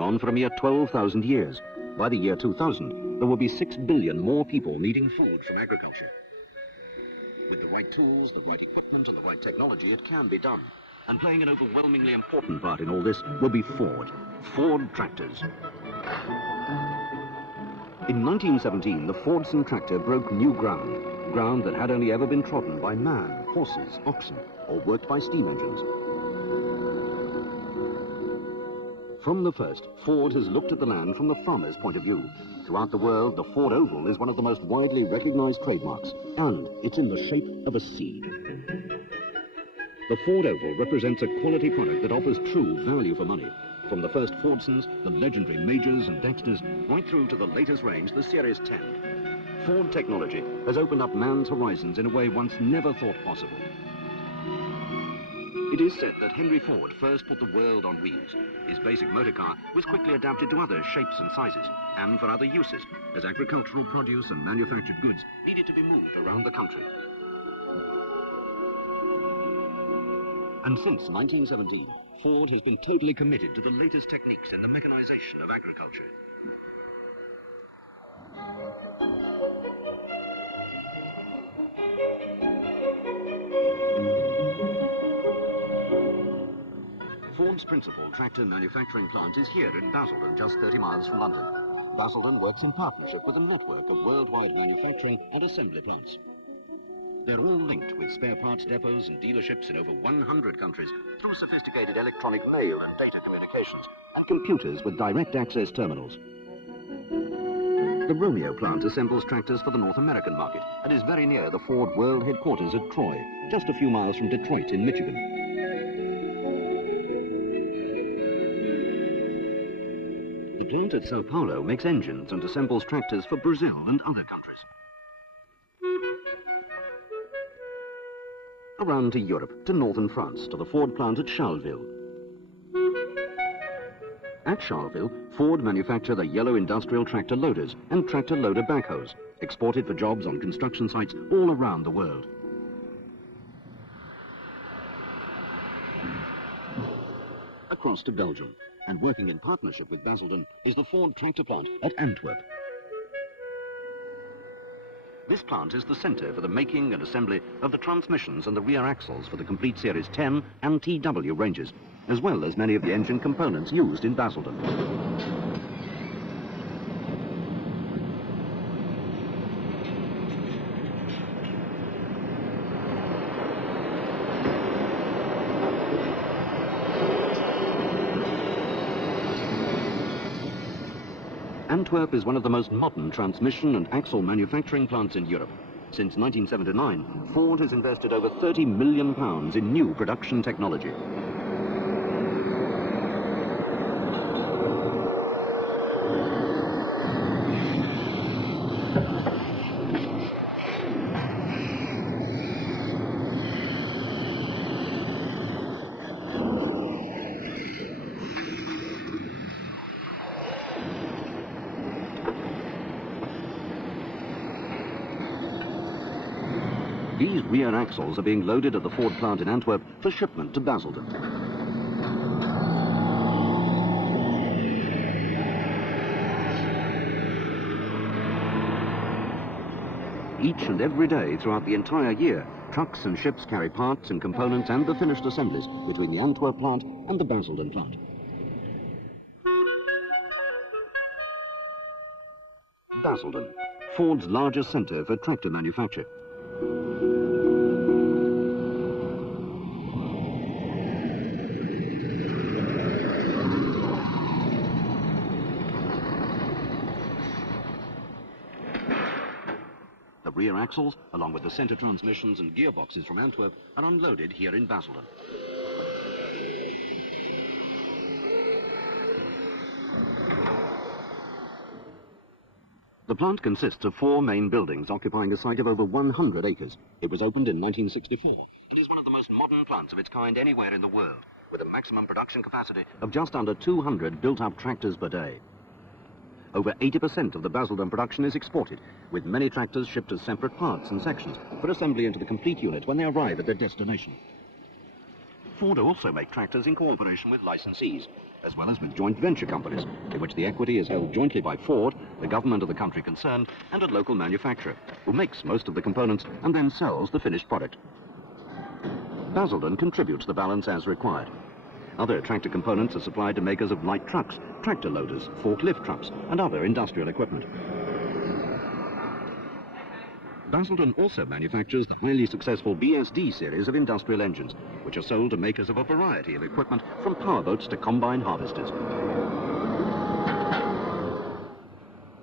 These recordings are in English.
going on for a mere 12,000 years. By the year 2000, there will be 6 billion more people needing food from agriculture. With the right tools, the right equipment, and the right technology, it can be done. And playing an overwhelmingly important part in all this will be Ford. Ford tractors. In 1917, the Fordson tractor broke new ground that had only ever been trodden by man, horses, oxen, or worked by steam engines. From the first, Ford has looked at the land from the farmer's point of view. Throughout the world, the Ford oval is one of the most widely recognized trademarks, and it's in the shape of a seed. The Ford oval represents a quality product that offers true value for money. From the first Fordsons, the legendary Majors and Dexters, right through to the latest range, the Series 10. Ford technology has opened up man's horizons in a way once never thought possible. It is said that Henry Ford first put the world on wheels. His basic motor car was quickly adapted to other shapes and sizes, and for other uses, as agricultural produce and manufactured goods needed to be moved around the country. And since 1917, Ford has been totally committed to the latest techniques in the mechanization of agriculture. Ford's principal tractor manufacturing plant is here in Basildon, just 30 miles from London. Basildon works in partnership with a network of worldwide manufacturing and assembly plants. They're all linked with spare parts depots and dealerships in over 100 countries through sophisticated electronic mail and data communications and computers with direct access terminals. The Romeo plant assembles tractors for the North American market and is very near the Ford World headquarters at Troy, just a few miles from Detroit in Michigan. The plant at Sao Paulo makes engines and assembles tractors for Brazil and other countries. Around to Europe, to northern France, to the Ford plant at Charleville. At Charleville, Ford manufacture the yellow industrial tractor loaders and tractor loader backhoes, exported for jobs on construction sites all around the world. Across to Belgium, and working in partnership with Basildon, is the Ford tractor plant at Antwerp. This plant is the center for the making and assembly of the transmissions and the rear axles for the complete Series 10 and TW ranges, as well as many of the engine components used in Basildon. Antwerp is one of the most modern transmission and axle manufacturing plants in Europe. Since 1979, Ford has invested over £30 million in new production technology. These rear axles are being loaded at the Ford plant in Antwerp for shipment to Basildon. Each and every day throughout the entire year, trucks and ships carry parts and components and the finished assemblies between the Antwerp plant and the Basildon plant. Basildon, Ford's largest center for tractor manufacture. The rear axles, along with the center transmissions and gearboxes from Antwerp, are unloaded here in Basildon. The plant consists of 4 main buildings occupying a site of over 100 acres. It was opened in 1964 and is one of the most modern plants of its kind anywhere in the world, with a maximum production capacity of just under 200 built-up tractors per day. Over 80% of the Basildon production is exported, with many tractors shipped as separate parts and sections for assembly into the complete unit when they arrive at their destination. Ford also make tractors in cooperation with licensees. as well as with joint venture companies, in which the equity is held jointly by Ford, the government of the country concerned, and a local manufacturer, who makes most of the components and then sells the finished product. Basildon contributes the balance as required. Other tractor components are supplied to makers of light trucks, tractor loaders, forklift trucks, and other industrial equipment. Basildon also manufactures the highly successful BSD series of industrial engines, which are sold to makers of a variety of equipment, from powerboats to combine harvesters.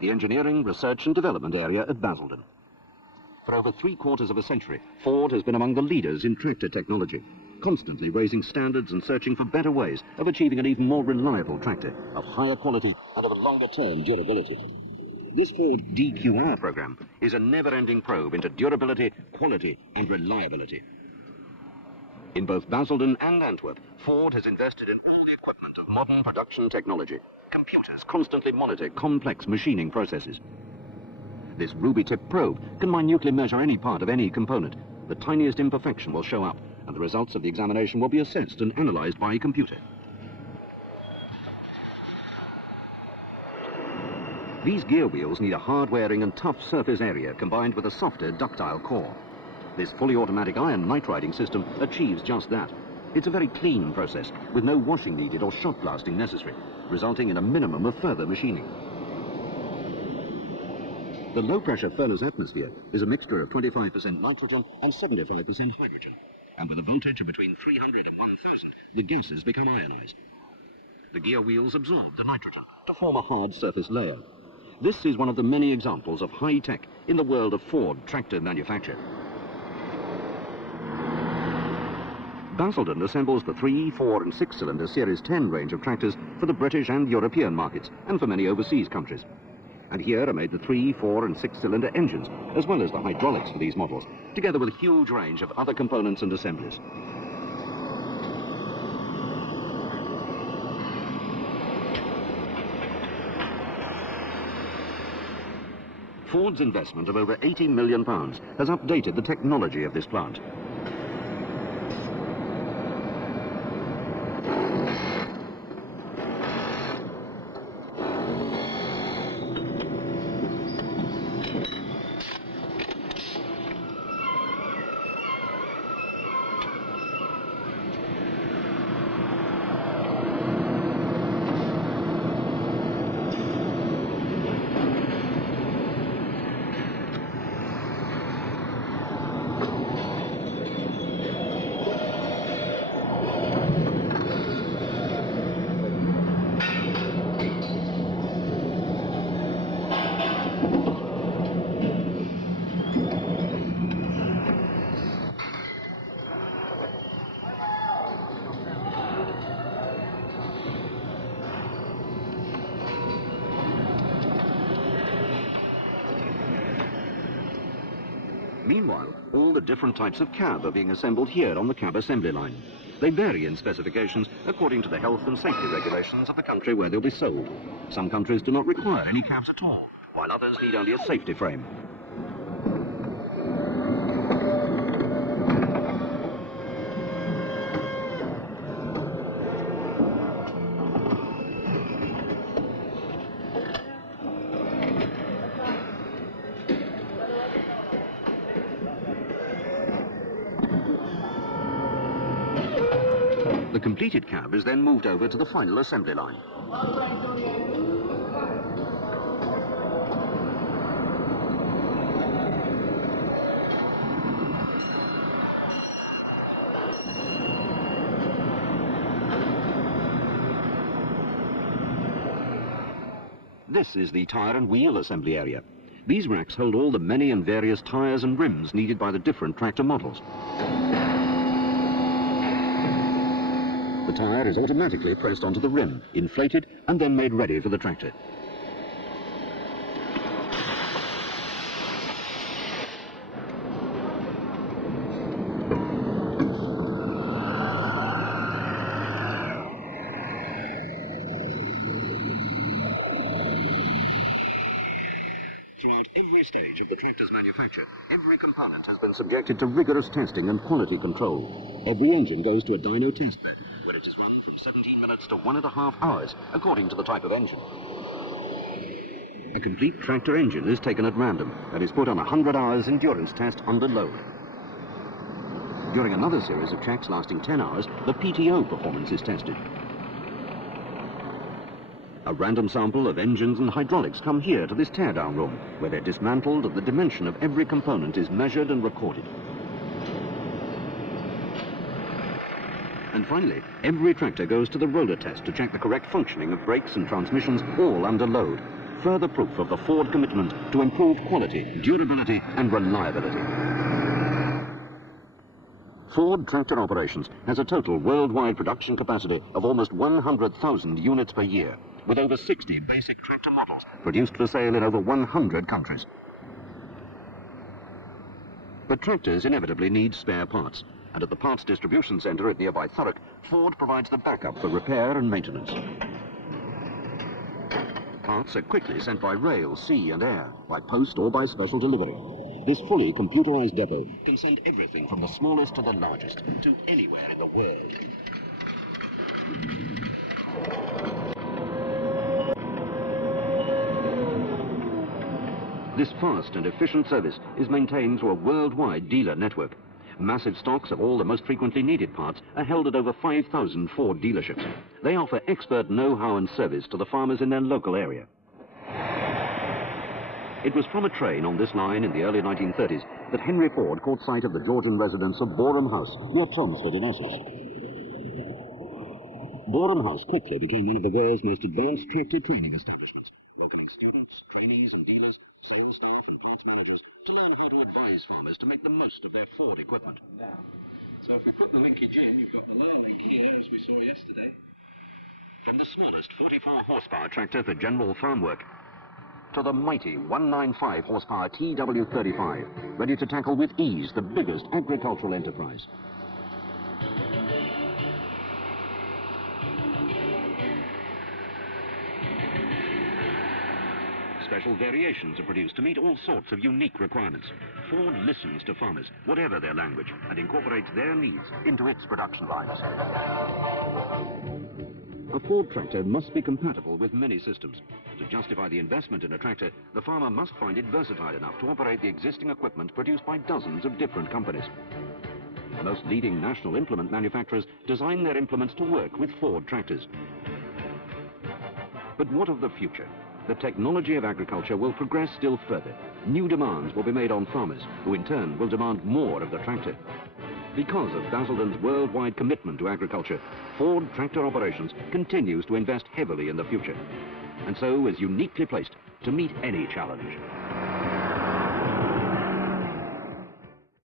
The engineering, research and development area at Basildon. For over 3/4 of a century, Ford has been among the leaders in tractor technology, constantly raising standards and searching for better ways of achieving an even more reliable tractor, of higher quality and of a longer-term durability. This Ford DQR program is a never-ending probe into durability, quality and reliability. In both Basildon and Antwerp, Ford has invested in all the equipment of modern production technology. Computers constantly monitor complex machining processes. This ruby-tip probe can minutely measure any part of any component. The tiniest imperfection will show up, and the results of the examination will be assessed and analyzed by a computer. These gear wheels need a hard-wearing and tough surface area combined with a softer, ductile core. This fully automatic iron night-riding system achieves just that. It's a very clean process, with no washing needed or shot blasting necessary, resulting in a minimum of further machining. The low-pressure furnace atmosphere is a mixture of 25% nitrogen and 75% hydrogen, and with a voltage of between 300 and 1000, the gases become ionized. The gear wheels absorb the nitrogen to form a hard surface layer. This is one of the many examples of high-tech in the world of Ford tractor manufacture. Basildon assembles the 3, 4 and 6-cylinder Series 10 range of tractors for the British and European markets and for many overseas countries. And here are made the 3, 4 and 6-cylinder engines, as well as the hydraulics for these models, together with a huge range of other components and assemblies. Ford's investment of over £80 million has updated the technology of this plant. Meanwhile, all the different types of cab are being assembled here on the cab assembly line. They vary in specifications according to the health and safety regulations of the country where they'll be sold. Some countries do not require any cabs at all, while others need only a safety frame. The completed cab is then moved over to the final assembly line. This is the tyre and wheel assembly area. These racks hold all the many and various tyres and rims needed by the different tractor models. The tyre is automatically pressed onto the rim, inflated, and then made ready for the tractor. Throughout every stage of the tractor's manufacture, every component has been subjected to rigorous testing and quality control. Every engine goes to a dyno test bed, where it is run from 17 minutes to 1.5 hours, according to the type of engine. A complete tractor engine is taken at random and is put on a 100 hours endurance test under load. During another series of checks lasting 10 hours, the PTO performance is tested. A random sample of engines and hydraulics come here to this teardown room, where they're dismantled and the dimension of every component is measured and recorded. And finally, every tractor goes to the roller test to check the correct functioning of brakes and transmissions, all under load. Further proof of the Ford commitment to improve quality, durability and reliability. Ford Tractor Operations has a total worldwide production capacity of almost 100,000 units per year, with over 60 basic tractor models produced for sale in over 100 countries. But tractors inevitably need spare parts, and at the parts distribution centre at nearby Thurrock, Ford provides the backup for repair and maintenance. Parts are quickly sent by rail, sea and air, by post or by special delivery. This fully computerized depot can send everything from the smallest to the largest to anywhere in the world. This fast and efficient service is maintained through a worldwide dealer network. Massive stocks of all the most frequently needed parts are held at over 5,000 Ford dealerships. They offer expert know-how and service to the farmers in their local area. It was from a train on this line in the early 1930s that Henry Ford caught sight of the Georgian residence of Boreham House, near Chelmsford in Essex. Boreham House quickly became one of the world's most advanced tractor training establishments, welcoming students, trainees and dealers, sales staff and parts managers to learn how to advise farmers to make the most of their Ford equipment. So if we put the linkage in, you've got the lower link here, as we saw yesterday. From the smallest 44 horsepower tractor for general farm work to the mighty 195 horsepower TW35, ready to tackle with ease the biggest agricultural enterprise. Special variations are produced to meet all sorts of unique requirements. Ford listens to farmers, whatever their language, and incorporates their needs into its production lines. A Ford tractor must be compatible with many systems. To justify the investment in a tractor, the farmer must find it versatile enough to operate the existing equipment produced by dozens of different companies. The most leading national implement manufacturers design their implements to work with Ford tractors. But what of the future? The technology of agriculture will progress still further. New demands will be made on farmers, who in turn will demand more of the tractor. Because of Basildon's worldwide commitment to agriculture, Ford Tractor Operations continues to invest heavily in the future, and so is uniquely placed to meet any challenge.